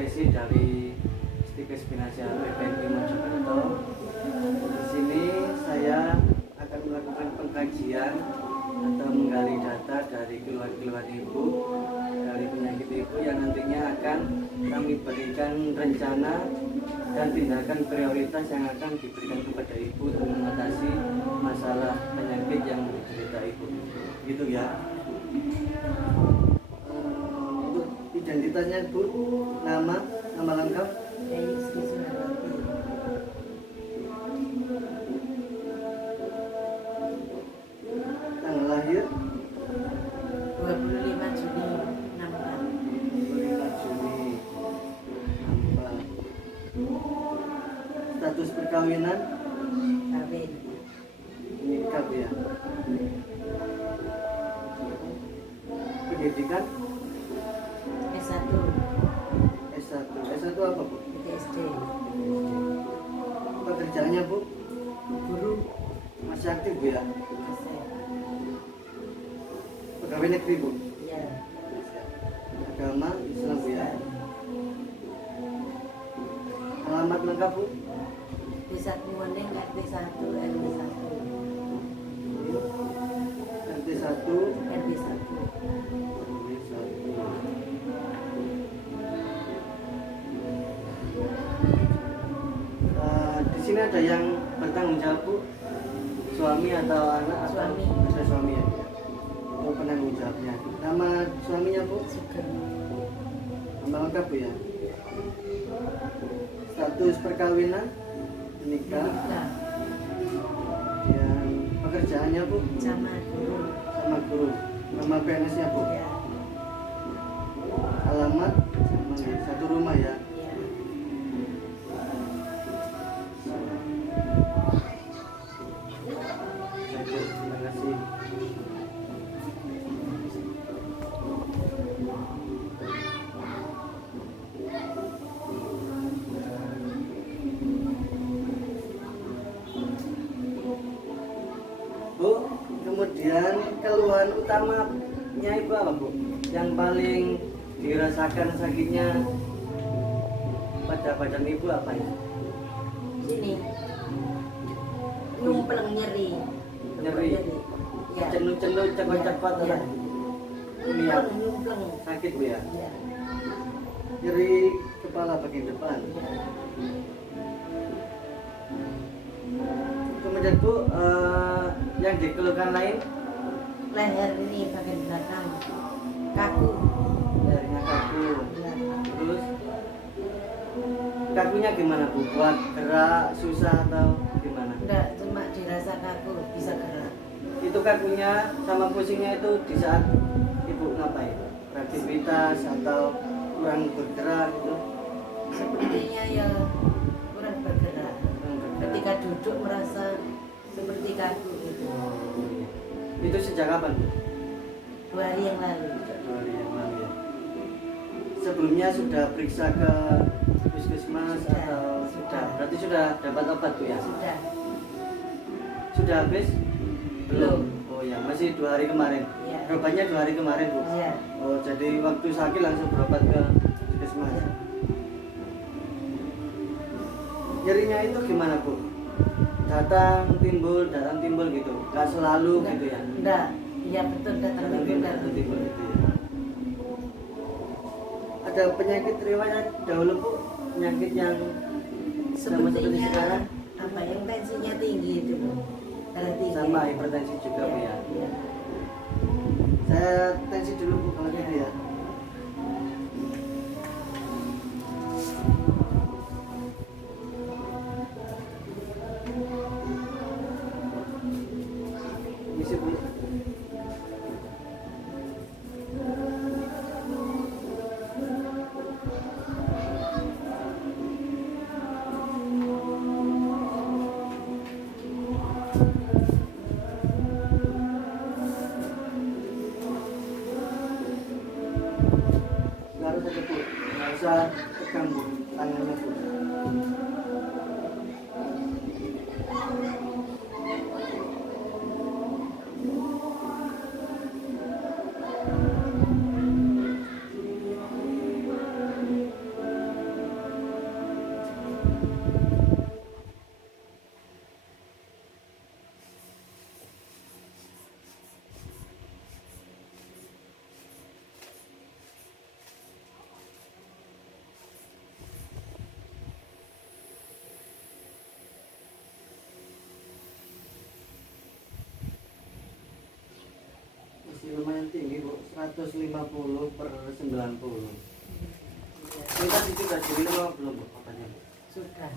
profesi dari Stikes Finansial PPNI Mojokerto. Di sini saya akan melakukan pengkajian atau menggali data dari keluhan-keluhan ibu, dari penyakit ibu yang nantinya akan kami berikan rencana dan tindakan prioritas yang akan diberikan kepada ibu untuk mengatasi masalah penyakit yang diderita ibu. Gitu ya. Untuk identitasnya ibu, nama lengkap. Tanggal lahir 25 Juni 64. 25 Juni 64. Status perkawinan Kawin. nikah ya. Pendidikan S1 S1 apa bu? SD. Pekerjaannya bu? Guru. Masih aktif bu ya? Selesai. Pegawai negeri bu? Ya. Agama Islam bu ya? Alamat lengkap bu? Desa Kumening RT1 RW1. RT1 RW1. Di sini ada yang bertanggung jawab bu, suami atau anak? Suami. Ada suami ya. Oh, penanggung jawabnya. Nama suaminya bu? Sugeng. Nama lengkap bu ya. Status perkawinan menikah. Nikah. Dan pekerjaannya bu? Sama guru. Sama guru. Nama PNS-nya bu? Ya. Alamat sama ya. Satu rumah ya. Ya. Baik, Bu. Terima kasih. Bu, kemudian keluhan utamanya ibu apa bu? Yang paling dirasakan sakitnya pada badan ibu apa ya? Sini. Nyumpleng nyeri. Nyeri. Ya. Cenut-cenut, cepat-cepat Ya. Ini ya, Nyumpleng. sakit bu ya? Ya. Nyeri kepala bagian depan. Kemudian bu, yang dikeluhkan lain Leher ini bagian belakang. Kaku. lehernya kaku. Ya. Terus kakunya gimana bu? Buat gerak susah atau gimana? Enggak, cuma dirasa kaku, bisa gerak. Itu kakunya sama pusingnya itu di saat ibu ngapain? Beraktivitas atau kurang bergerak gitu? Sepertinya ya kurang bergerak. Kurang bergerak. Ketika duduk merasa seperti kaku gitu. Oh, iya. Itu sejak kapan bu? 2 hari yang lalu. Sejak 2 hari yang lalu ya. Sebelumnya sudah periksa ke puskesmas Sudah, atau sudah. Berarti sudah dapat obat bu ya? Sudah. Sudah habis? Belum. Oh ya, masih 2 hari kemarin. Iya. Berobatnya 2 hari kemarin bu. Iya. Oh, jadi waktu sakit langsung berobat ke puskesmas. Iya. Nyerinya itu gimana bu? Datang timbul gitu. Gak selalu gitu ya? Enggak. Iya betul datang Datang timbul gitu ya. Ada penyakit riwayat dahulu bu? Penyakit yang sama seperti Sepertinya sekarang? apa yang tensinya tinggi itu Bu. Darah tinggi. Sama hipertensi juga bu ya? Iya. Saya tensi dulu bu kalau gitu ya. Misi bu. Harus aja bu, nggak usah pegang bu, tangannya bu. tinggi Bu, 150 per 90. Iya. Kita sudah diminum apa belum Bu? Apanya? Sudah.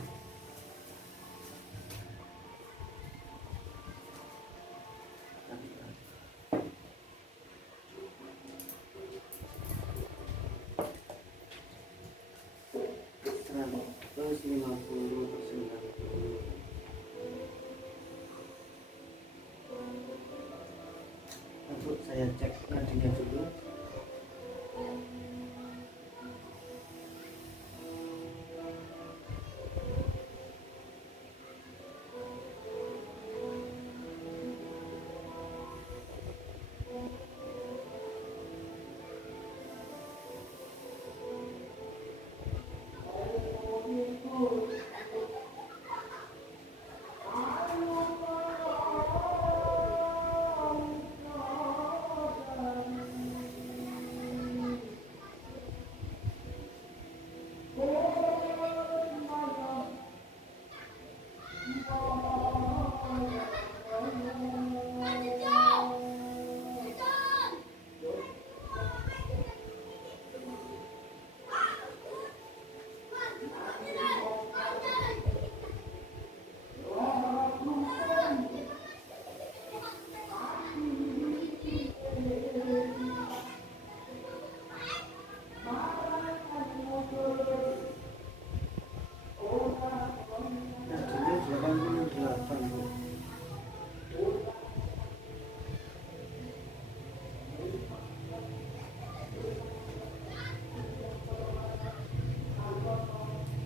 Terus 50 per 90. Untuk saya cek nadinya dulu. Nadinya 88 Bu.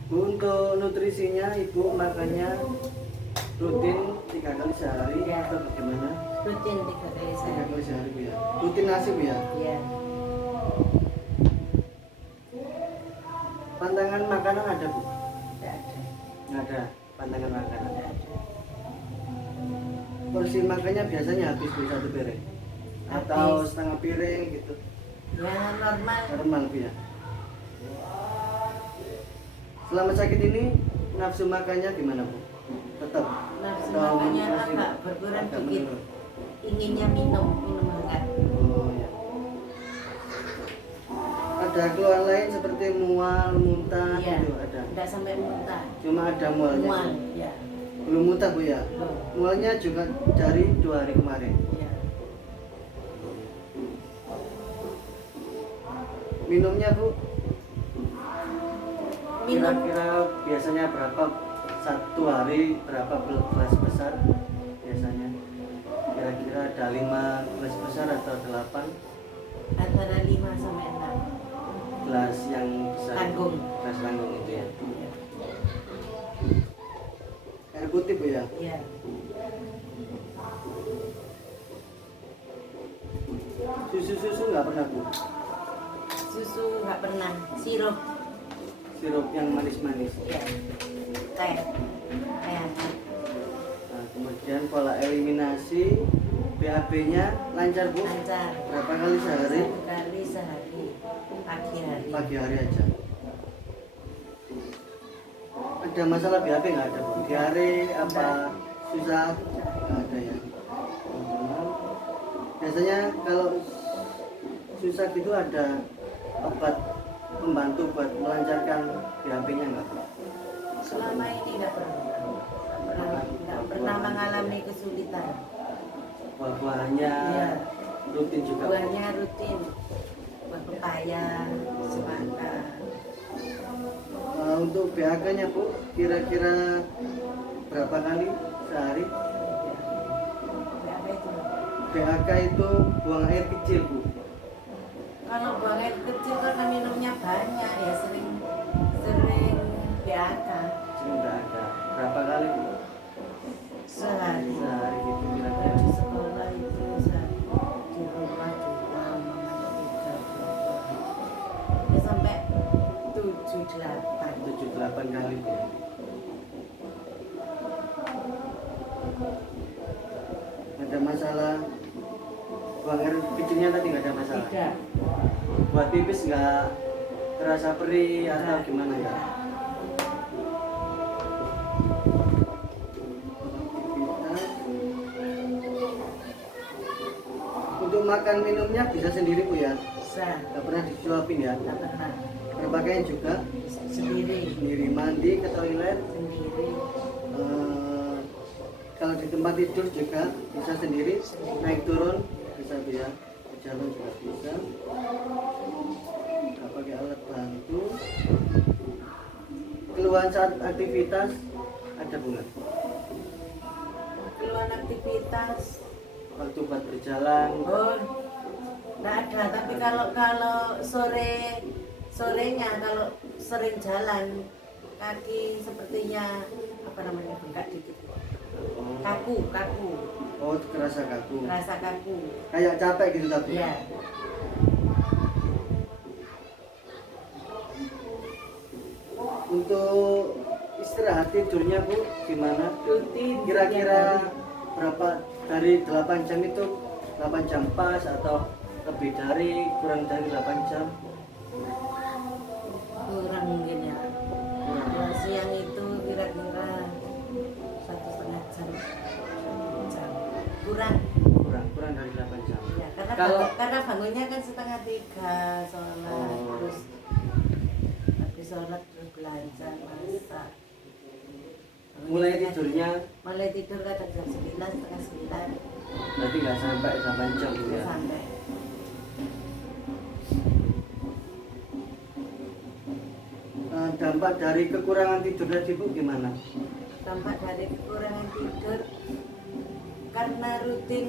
Untuk nutrisinya ibu makannya rutin 3 kali sehari Ya. atau bagaimana? Rutin 3 kali 3 sehari. kali sehari Bu ya. Rutin nasi Bu ya. Iya. Pantangan makanan ada Bu? Tidak ada. Nggak ada pantangan makanan. Tidak ada. Porsi makannya biasanya habis Bu 1 piring atau Habis. setengah piring gitu. Yang normal. Normal Bu ya. Selama sakit ini nafsu makannya gimana Bu? Tetap Nafsu atau makannya masih agak berkurang agak dikit. menurun? Inginnya minum hangat. Oh ya. Ada keluhan lain seperti mual, muntah Iya. gitu ada. Tidak sampai muntah. Cuma ada mualnya. Mual. Ya. Belum muntah Bu ya. Belum. Mualnya juga dari 2 hari kemarin. Ya. Minumnya Bu Minum. kira-kira biasanya berapa? 1 hari berapa gelas besar biasanya? Kira-kira ada 5 gelas besar atau 8 Antara 5 sampai 6. gelas yang besar? Tanggung. Gelas tanggung itu ya. Iya. Air putih Bu ya. Iya. Susu nggak pernah Bu. Susu nggak pernah. Sirup. Sirup yang manis-manis. Iya. Kayak Nah, kemudian pola eliminasi BAB-nya lancar Bu. lancar. Berapa kali sehari? 1 kali sehari. Pagi hari. Pagi hari aja. Ada masalah BAB nggak ada Bu? Diare apa susah? Nggak ada ya. Biasanya kalau susah gitu ada obat pembantu buat melancarkan BAB-nya nggak Bu? Selama ini nggak pernah mengalami kesulitan. Buah-buahannya Iya. rutin juga Bu? Buahnya rutin. Buah pepaya, semangka. Untuk BAK-nya Bu, kira-kira berapa kali sehari? Apa itu? BAK itu buang air kecil Bu. Kalau buang air kecil karena minumnya banyak ya sering BAK Sering nggak ada. Berapa kali Bu? sehari. Sehari gitu Kalau kira-kira. di sekolah itu sehari, di rumah juga mamanya 3 ya sampai 7-8. 7-8 kali Bu. Ada masalah buang air kecilnya tadi nggak ada masalah. Tidak. Buat pipis nggak terasa perih atau gimana ya? Untuk makan minumnya bisa sendiri Bu ya? Bisa. Nggak pernah disuapin ya? Nggak pernah. Berpakaian juga Sendiri. sendiri, mandi ke toilet. Sendiri. Kalau di tempat tidur juga bisa sendiri, naik turun bisa Bu ya, berjalan juga bisa. Nggak pakai alat bantu. Keluhan saat aktivitas ada Bu nggak? Keluar aktivitas. Waktu buat berjalan. Oh, nggak ada. Tapi kalau sorenya kalau sering jalan kaki sepertinya apa namanya bengkak dikit. Oh. Kaku. Oh, kerasa kaku. Rasa kaku. Kayak capek gitu tapi. Iya. Untuk istirahat tidurnya Bu gimana? Rutin. Kira-kira berapa dari 8 jam itu 8 jam pas atau lebih dari kurang dari 8 jam? Kurang mungkin ya. Kalau siang itu kira-kira 1,5 jam. 1 jam. Kurang dari 8 jam. Ya, karena bangunnya kan 2:30 sholat, Oh. terus habis sholat terus belanja masak. Mulai tidurnya Mulai tidur kadang jam 9, setengah 9 berarti nggak sampai 8 jam Bu ya? sampai. Dampak dari kekurangan tidur tadi Bu gimana? Dampak dari kekurangan tidur karena rutin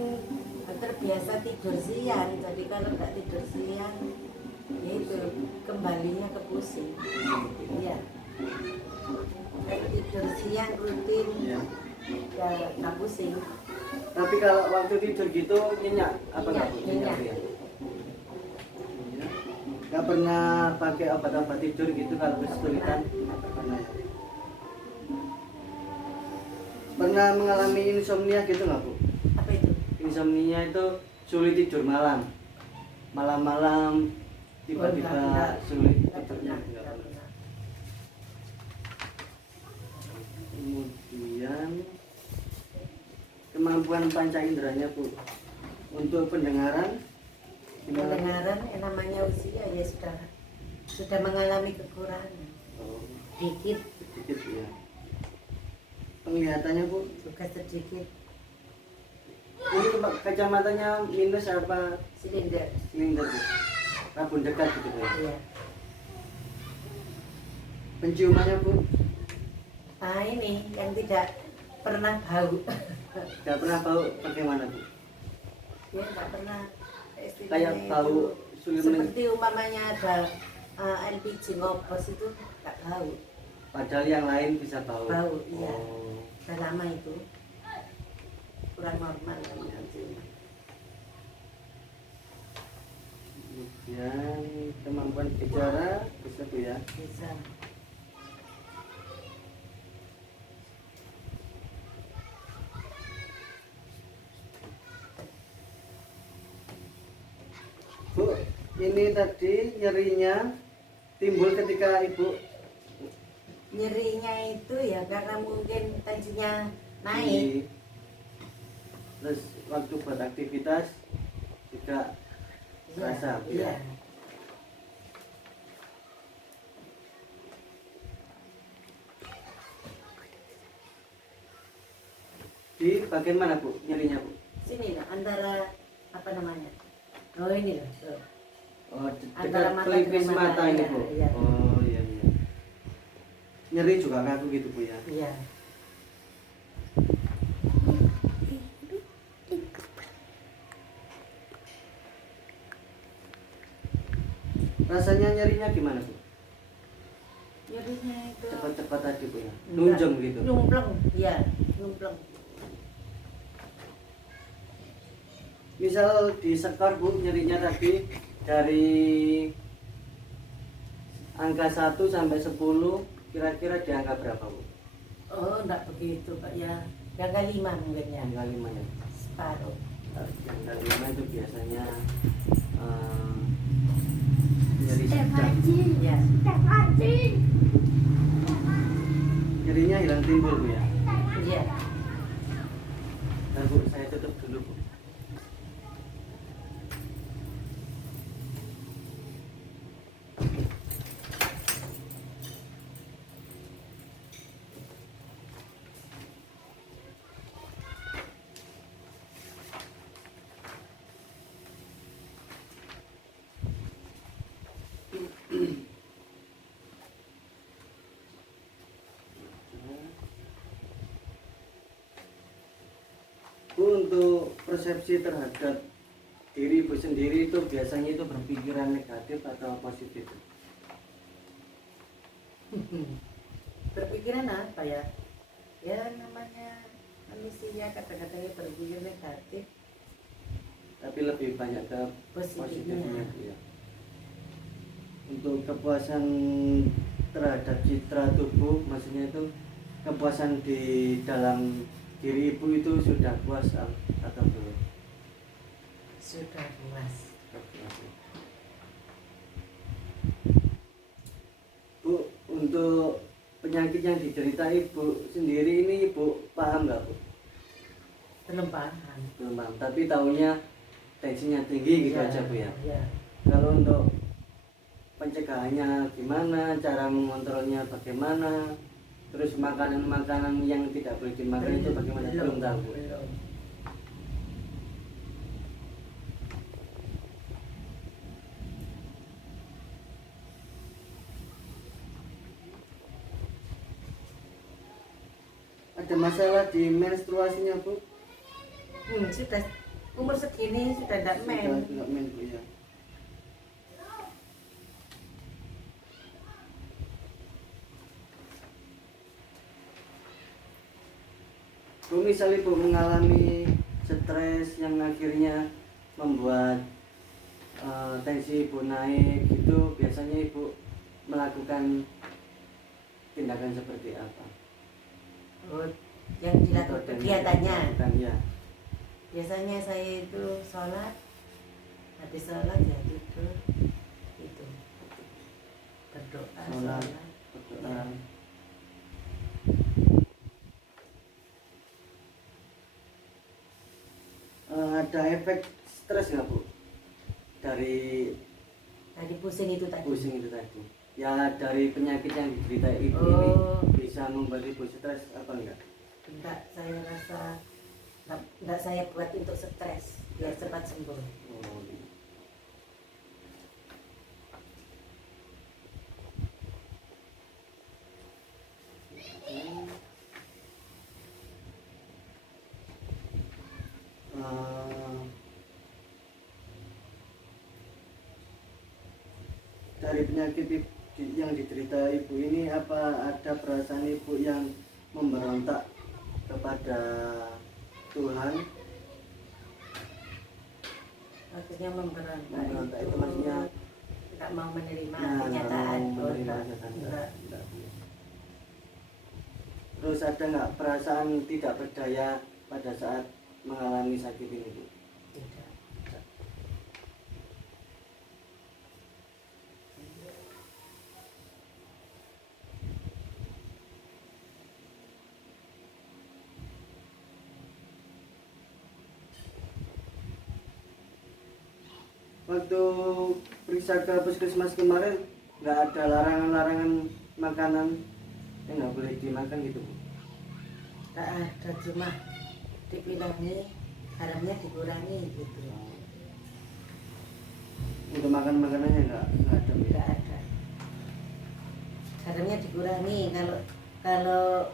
terbiasa tidur siang, jadi kalau nggak tidur siang ya itu kembalinya ke pusing. Iya. Kalau tidur siang rutin Ya. ya nggak pusing. Tapi kalau waktu tidur gitu nyenyak apa nggak Bu? Nyenyak. Bu ya? Nggak pernah pakai obat-obat tidur gitu kalau kesulitan? Nggak pernah ya? Pernah mengalami insomnia gitu nggak Bu? Apa itu? Insomnia itu sulit tidur malam. Malam-malam tiba-tiba enggak. sulit Nggak tidurnya. pernah. Nggak Nggak pernah. pernah. Kemudian kemampuan panca inderanya Bu untuk pendengaran gimana? Pendengaran yang namanya usia ya sudah mengalami kekurangan. Oh, Dikit sedikit ya. Penglihatannya Bu, juga sedikit ini kacamatanya minus apa silinder. silinder Bu? Rabun dekat gitu Bu. Iya. Penciumannya Bu, Nah ini yang tidak pernah bau. nggak pernah bau bagaimana Bu? Ya nggak pernah. Istilahnya Kayak bau itu sulit seperti umpamanya ada LPG ngopos itu nggak bau. padahal yang lain bisa bau. Bau, iya. Oh. Udah lama itu kurang normal. Kemudian kemampuan bicara bisa Bu ya. Bisa. Bu, ini tadi nyerinya timbul ketika Ibu Nyerinya itu ya karena mungkin tensinya naik. di- terus waktu buat aktivitas juga terasa Bu Iya. ya. Di bagian mana Bu nyerinya Bu? Sini lah antara apa namanya? Oh ini loh. Tuh. Oh, Antara dekat mata pelipis dengan mata, mata ini iya, Bu. iya. Oh iya iya. Nyeri juga kaku gitu Bu ya. Iya. Rasanya nyerinya gimana Bu? Nyerinya itu Cepat-cepat tadi Bu ya. enggak, Nunjem gitu. Numpleng, iya, numpleng. Misal di skor Bu nyerinya tadi dari angka 1 sampai 10 kira-kira di angka berapa Bu? Oh, enggak begitu Pak ya. Yang kelima mungkin ya. Angka 5 ya. Separuh. Angka 5 itu biasanya nyeri sedang. Ya. Nyerinya hilang timbul Bu ya. Iya. Nah Bu, saya tutup dulu Bu. Bu, untuk persepsi terhadap diri Ibu sendiri itu biasanya itu berpikiran negatif atau positif? Berpikiran apa ya? Ya namanya manusia kadang-kadang berpikir negatif. Tapi lebih banyak ke positifnya Positifnya. Bu ya. Untuk kepuasan terhadap citra tubuh, maksudnya itu kepuasan di dalam diri Ibu itu sudah puas atau belum? Sudah puas. Bu, untuk penyakit yang diderita Ibu sendiri ini Ibu paham nggak Bu? Belum paham. Belum paham, tapi tahunya tensinya tinggi gitu Ya, aja Bu ya. ya. Kalau untuk pencegahannya gimana, cara mengontrolnya bagaimana, terus makanan-makanan yang tidak boleh dimakan itu bagaimana? Belum tahu Bu. Belum. Ada masalah di menstruasinya Bu? Sudah umur segini sudah tidak men. Sudah men Bu ya. Bu, misal Ibu mengalami stres yang akhirnya membuat tensi Ibu naik gitu, biasanya Ibu melakukan tindakan seperti apa? Oh, yang dilakukan Metodenya kegiatannya. dilakukan, ya. Biasanya saya itu sholat, habis sholat ya tidur, itu berdoa, Sholat, sholat. berdoa. Ada efek stres nggak Bu dari Tadi pusing itu tadi. pusing itu tadi? Ya, dari penyakit yang diderita Ibu Oh. ini bisa membuat Ibu stres apa enggak? Enggak, saya rasa enggak saya buat untuk stres biar cepat sembuh. Oh, iya. Dari penyakit yang diderita Ibu ini, apa ada perasaan Ibu yang memberontak kepada Tuhan? Maksudnya memberontak Memberontak itu itu maksudnya enggak mau menerima Nah, kenyataan. menerima Oh, kenyataan. enggak. Enggak. Terus ada nggak perasaan tidak berdaya pada saat mengalami sakit ini Bu? Tidak. Waktu periksa ke puskesmas kemarin nggak ada larangan-larangan makanan yang nggak boleh dimakan gitu Bu? Enggak ada, cuma dibilangi garamnya dikurangi gitu. Untuk makan makanannya nggak ada Bu? Enggak ada. Garamnya dikurangi, kalau